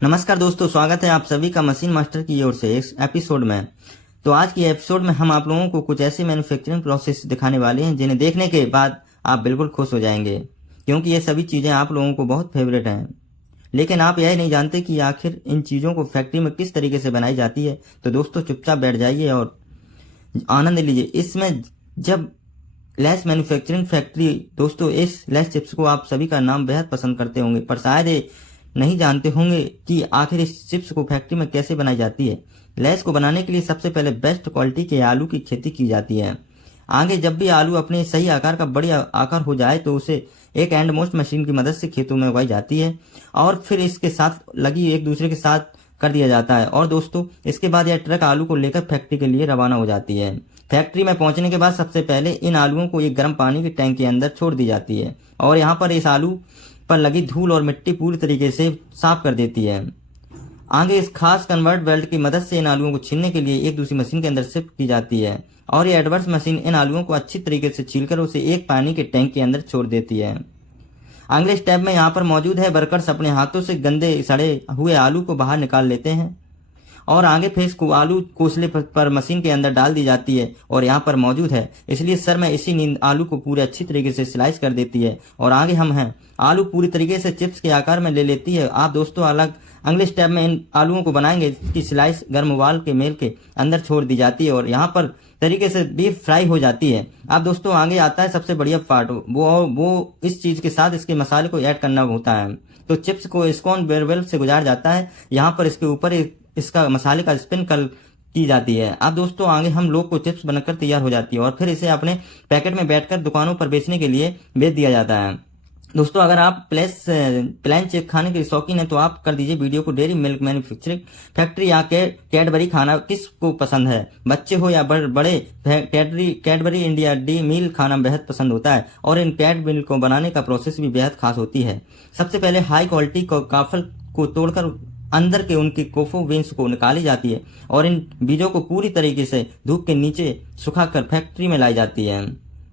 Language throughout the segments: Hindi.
नमस्कार दोस्तों, स्वागत है आप सभी का मशीन मास्टर की ओर से इस एपिसोड में। तो आज की एपिसोड में हम आप लोगों को कुछ ऐसे मैन्युफैक्चरिंग प्रोसेस दिखाने वाले हैं जिन्हें देखने के बाद आप बिल्कुल खुश हो जाएंगे, क्योंकि ये सभी चीज़ें आप लोगों को बहुत फेवरेट हैं। लेकिन आप यह नहीं जानते कि आखिर इन चीज़ों को फैक्ट्री में किस तरीके से बनाई जाती है। तो दोस्तों चुपचाप बैठ जाइए और आनंद लीजिए। इसमें जब लेस मैन्युफैक्चरिंग फैक्ट्री, दोस्तों इस लेस चिप्स को आप सभी का नाम बेहद पसंद करते होंगे, पर शायद ये नहीं जानते होंगे कि आखिर इस चिप्स को फैक्ट्री में कैसे बनाई जाती है। लेस को बनाने के लिए सबसे पहले बेस्ट क्वालिटी के आलू की खेती की जाती है। आगे जब भी आलू अपने सही आकार का बढ़िया आकार हो जाए तो उसे एक एंड मोस्ट मशीन की मदद से खेतों में उगाई जाती है और फिर इसके साथ लगी एक दूसरे के साथ कर दिया जाता है। और दोस्तों इसके बाद यह ट्रक आलू को लेकर फैक्ट्री के लिए रवाना हो जाती है। फैक्ट्री में पहुंचने के बाद सबसे पहले इन आलुओं को एक गर्म पानी के टैंक के अंदर छोड़ दी जाती है और यहाँ पर इस आलू पर लगी धूल और मिट्टी पूरी तरीके से साफ कर देती है। आगे इस खास कन्वर्ट बेल्ट की मदद से इन आलुओं को छीलने के लिए एक दूसरी मशीन के अंदर शिफ्ट की जाती है और ये एडवर्स मशीन इन आलुओं को अच्छी तरीके से छीलकर उसे एक पानी के टैंक के अंदर छोड़ देती है। अगले स्टेप में यहाँ पर मौजूद है वर्कर्स अपने हाथों से गंदे सड़े हुए आलू को बाहर निकाल लेते हैं और आगे फिर इसको आलू कोसले पर मशीन के अंदर डाल दी जाती है और यहाँ पर मौजूद है, इसलिए सर में इसी नींद आलू को पूरे अच्छी तरीके से स्लाइस कर देती है और आगे हम हैं आलू पूरी तरीके से चिप्स के आकार में ले लेती है। आप दोस्तों अगले स्टेप में इन आलूओं को बनाएंगे, इसकी स्लाइस गर्म उबाल के मेल के अंदर छोड़ दी जाती है और यहाँ पर तरीके से डीप फ्राई हो जाती है। अब दोस्तों आगे आता है सबसे बढ़िया पार्ट, वो इस चीज के साथ इसके मसाले को ऐड करना होता है। तो चिप्स को स्कोन बेरवेल से गुजार जाता है, यहाँ पर इसके ऊपर इसका मसाले का स्पिन की जाती है। अब दोस्तों आगे हम लोग को चिप्स बनकर तैयार हो जाती है और फिर इसे अपने पैकेट में बैठकर दुकानों पर बेचने के लिए बेच दिया जाता है। दोस्तों अगर आप प्लेन चिप्स खाने के शौकीन हैं तो आप कर दीजिए वीडियो को डेयरी मिल्क मैन्युफैक्चरिंग फैक्ट्री या कैडबरी खाना किस को पसंद है, बच्चे हो या बड़े, कैडबरी इंडिया डी मील खाना बेहद पसंद होता है और इन कैड मिल को बनाने का प्रोसेस भी बेहद खास होती है। सबसे पहले हाई क्वालिटी काफल को तोड़कर अंदर के उनकी कोफो बीन्स को निकाली जाती है और इन बीजों को पूरी तरीके से धूप के नीचे सुखाकर फैक्ट्री में लाई जाती है।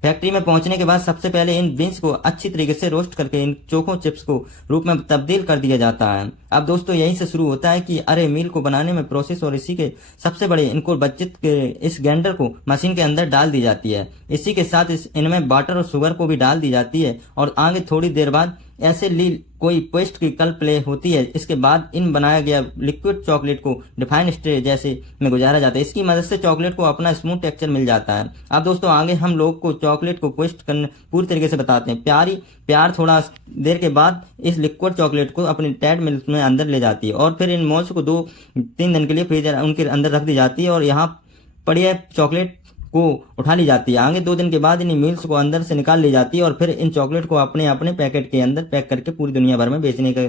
फैक्ट्री में पहुंचने के बाद सबसे पहले इन बीन्स को अच्छी तरीके से रोस्ट करके इन चोखो चिप्स को रूप में तब्दील कर दिया जाता है। अब दोस्तों यहीं से शुरू होता है कि अरे मील को बनाने में प्रोसेस और इसी के सबसे बड़े इनको बच्चित के इस ग्राइंडर को मशीन के अंदर डाल दी जाती है। इसी के साथ इनमें बटर और शुगर को भी डाल दी जाती है और आगे थोड़ी देर बाद ऐसे कोई पेस्ट की कल प्ले होती है। इसके बाद इन बनाया गया लिक्विड चॉकलेट को डिफाइन स्ट्रे जैसे में गुजारा जाता है। इसकी मदद से चॉकलेट को अपना स्मूथ टेक्सचर मिल जाता है। अब दोस्तों आगे हम लोग को चॉकलेट को पेस्ट करने पूरी तरीके से बताते हैं। प्यार थोड़ा देर के बाद इस लिक्विड चॉकलेट को अपनी टैड मिल्क में अंदर ले जाती है और फिर इन मॉल्स को 2-3 दिन के लिए फ्रीजर उनके अंदर रख दी जाती है और यहाँ पड़ी चॉकलेट को उठा ली जाती है। आगे 2 दिन के बाद इन मील्स को अंदर से निकाल ली जाती है और फिर इन चॉकलेट को अपने अपने पैकेट के अंदर पैक करके पूरी दुनिया भर में बेचने के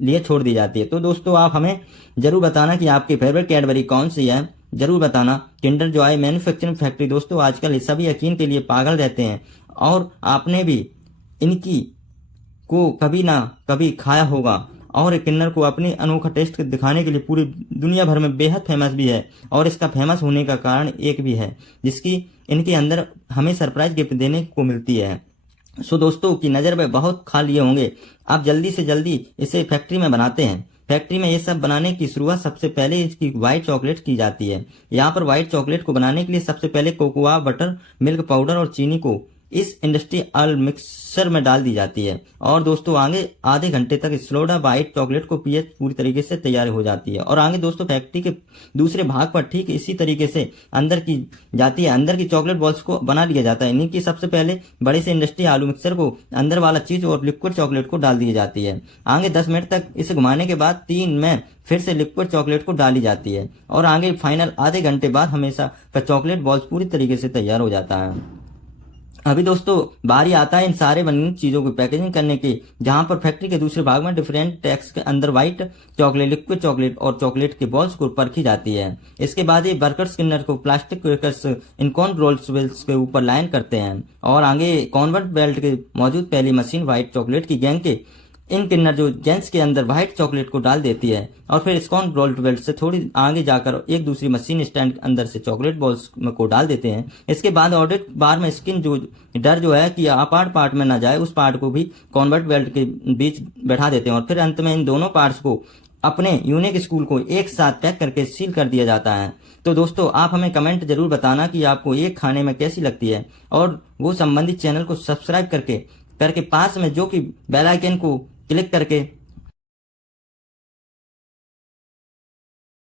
लिए छोड़ दी जाती है। तो दोस्तों आप हमें जरूर बताना कि आपकी फेवरेट कैडबरी कौन सी है, जरूर बताना। किंडर जॉय मैन्युफैक्चरिंग फैक्ट्री, दोस्तों आजकल सभी यकीन के लिए पागल रहते हैं और आपने भी इनकी को कभी ना कभी खाया होगा और किन्नर को अपनी अनोखा टेस्ट दिखाने के लिए पूरी दुनिया भर में बेहद फेमस भी है और इसका फेमस होने का कारण एक भी है जिसकी इनके अंदर हमें सरप्राइज गिफ्ट देने को मिलती है। सो दोस्तों की नज़र में बहुत खा लिए होंगे, आप जल्दी से जल्दी इसे फैक्ट्री में बनाते हैं। फैक्ट्री में ये सब बनाने की शुरुआत सबसे पहले इसकी व्हाइट चॉकलेट की जाती है। यहाँ पर व्हाइट चॉकलेट को बनाने के लिए सबसे पहले कोकोआ, बटर, मिल्क पाउडर और चीनी को इस इंडस्ट्रियल मिक्सर में डाल दी जाती है और दोस्तों आगे आधे घंटे तक स्लोडा व्हाइट चॉकलेट को पिए पूरी तरीके से तैयार हो जाती है और आगे दोस्तों फैक्ट्री के दूसरे भाग पर ठीक इसी तरीके से अंदर की जाती है। अंदर की चॉकलेट बॉल्स को बना लिया जाता है। इनकी सबसे पहले बड़े से इंडस्ट्री आलू मिक्सर को अंदर वाला चीज और लिक्विड चॉकलेट को डाल दी जाती है। आगे 10 मिनट तक इसे घुमाने के बाद 3 में फिर से लिक्विड चॉकलेट को डाली जाती है और आगे फाइनल आधे घंटे बाद हमेशा का चॉकलेट बॉल्स पूरी तरीके से तैयार हो जाता है। अभी दोस्तों बारी आता है इन सारे बनी चीजों की पैकेजिंग करने की, जहां पर फैक्ट्री के दूसरे भाग में डिफरेंट टैक्स के अंदर व्हाइट चॉकलेट, लिक्विड चॉकलेट और चॉकलेट के बॉल्स को परखी जाती है। इसके बाद ये वर्कर्स किन्नर को plastic crackers in corn rolls wells के ऊपर लाइन करते हैं और आगे कॉन्वर्ट बेल्ट के मौजूद पहली मशीन व्हाइट चॉकलेट की गैंग के इन किन्नर जो जेंट्स के अंदर व्हाइट चॉकलेट को डाल देती है और फिर स्कॉन रोल्ड बेल्ट से थोड़ी आगे जाकर एक दूसरी मशीन स्टैंड के अंदर से चॉकलेट बॉल्स को डाल देते हैं। इसके बाद ऑडिट बार में स्किन जो डर जो है कि अपार्ट पार्ट में ना जाए, उस पार्ट को भी कॉन्वर्ट बेल्ट के बीच बैठा देते हैं और फिर अंत में इन दोनों पार्ट्स को अपने यूनिक स्कूल को एक साथ पैक करके सील कर दिया जाता है। तो दोस्तों आप हमें कमेंट जरूर बताना कि आपको ये खाने में कैसी लगती है, और वो संबंधित चैनल को सब्सक्राइब करके पास में जो कि बेल आइकन को क्लिक करके